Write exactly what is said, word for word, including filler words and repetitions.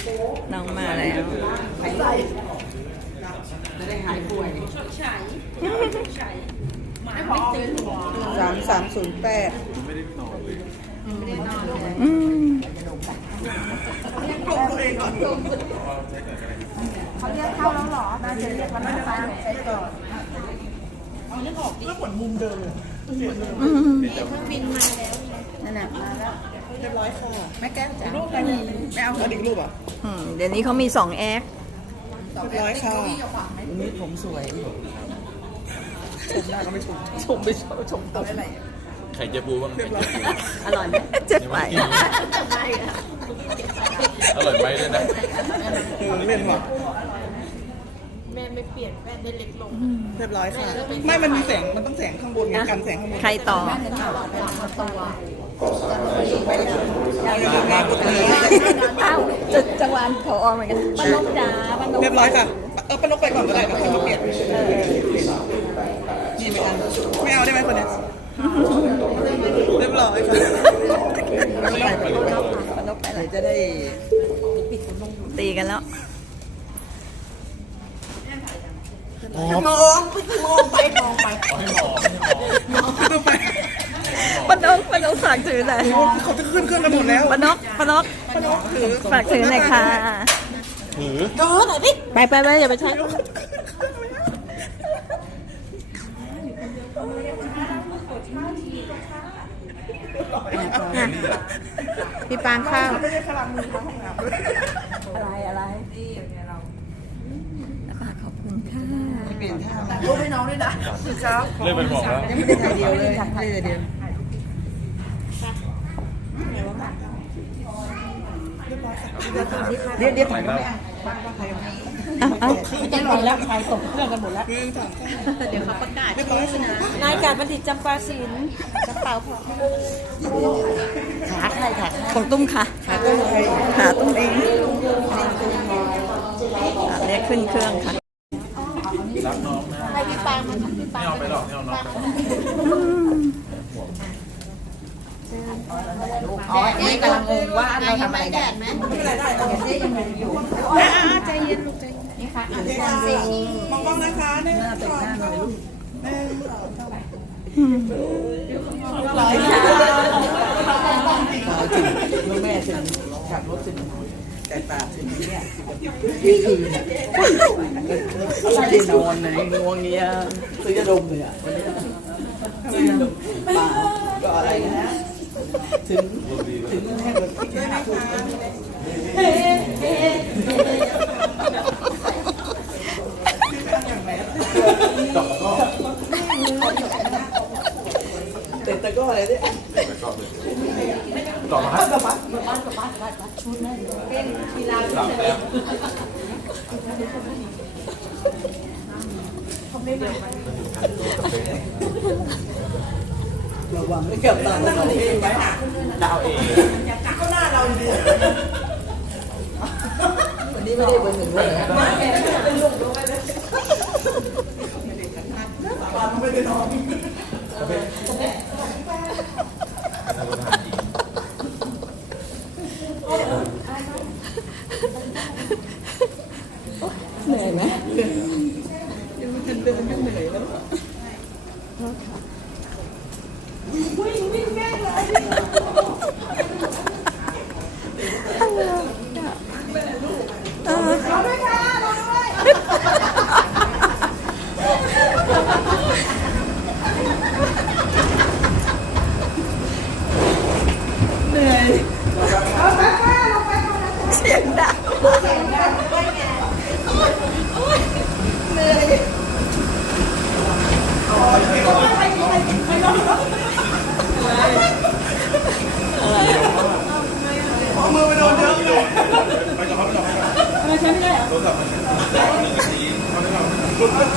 น้องมาแล้วจะได้หายป่วยสามสามศูนย์แปดอืมเขาเรียกเข้าแล้วหรอน่าจะเรียกวันนั้นไปใช้ก่อนเอาเรื่องออกดิแล้วผลมุมเดิมเลยเครื่องบินมาแล้วนั่นแหละมาแล้วเรียบร้อยค่ะแม่แก้วจ้ะรูปอะไรไม่เอาเอาดิรูปอ่ะเดี๋ยวนี้เขามีสองแอคเรียบร้อยค่ะวันนี้ผมสวยชมได้ก็ไม่ชมชมไปชมชมตัวอะไรไข่เจียวปูบ้างอร่อยไหมเจ็บไปอร่อยไหมเลยนะเล่นหรอแม่ไม่เปลี่ยนแม่ได้เล็กลงเรียบร้อยค่ะไม่มันมีแสงมันต้องแสงข้างบนไงกันแสงข้างบนใครต่ออ้าวจะจังหวะขออเหมือนกันป้านกจ๋าป้านกเรียบร้อยค่ะเออป้านกไปก่อนก็ได้นะคนมาเปลี่ยนนี่ไม่เอาไม่เอาได้ไหมคนนี้เรียบร้อยค่ะป้านกไปเลยจะได้ตีกันแล้วมองไปมองไปมองไปต้องไปป้านกป้านกฝากถือหน่อยเขาจะขึ้นเครื่องกันหมดแล้วป้านกป้านกฝากถือหน่อยค่ะถือเออหน่อยดิไปไปไปอย่าไปใช้พี่ปางข้าวอะไรอะไรนี่เนี่ยเราขอบคุณค่ะเปลี่ยนท่ารูปให้น้องด้วยนะครับเริ่มเป็นบอกแล้วยังไม่ได้ถ่ายเดียวเลยถ่ายเดียวเดี๋ยวเดี๋ยวถ่ายแล้วเอาจะลอยแล้วถ่ายตกเครื่องกันหมดแล้วเดี๋ยวเขาประกาศนายการบัณฑิตจำปาศิลป์กระเป๋าของขาใครขาของตุ้มค่ะขาตุ้มใครขาตุ้มเองเรียกขึ้นเครื่องค่ะรักน้องนะให้พี่ปางมาพี่ปางไม่เอาไปหรอกไม่เอาน้องอ๋อนี่กำลังงงว่าเราทำอะไรกันไหมไม่ได้ได้เอาเจ๊ยังงงอยู่ใจเย็นลูกใจนี่ค่ะเจ๊ค่ะมองกล้องนะคะหนึ่งสองสามหนึ่งสองสามร้อยค่ะถึงแม่ถึงขับรถถึงแต่ตาถึงเนี่ยนี่คืนไม่ได้นอนไหนง่วงเงี้ยซื้อยาดมเลยอ่ะซื้อยาดมป่าก็อะไรนะถึงถึงแม่แบบที่ห้าทุ่มเตะตะก้ออะไรเนี่ยต่อมาครับกลับบ้านกลับบ้านกลับบ้านกลับบ้านชุดแม่เป็นกีฬาสามแต้มระวังไม่เก็บตังค์เลยไหมดาวเองก็หน้าเราดีวันนี้ไม่ได้เบอร์หนึ่งเลยมาแกเป็นลูกลงไปเลยปาไม่ได้นอนเหนื่อยไหมยังไม่ทันเดินก็เหนื่อยแล้ววิ่งวิ่งแม่เลยเอาด้วยค่ะเอาด้วยเหนื่อยเอาไปค่ะลงไปค่ะเสียงดังเหนื่อยเอามือไปโดนเยอะเลยไปต่อไปต่อไปต่อทำไมใช้ไม่ได้อะโทรศัพท์มันหนึ่งนาทีเขาได้เรา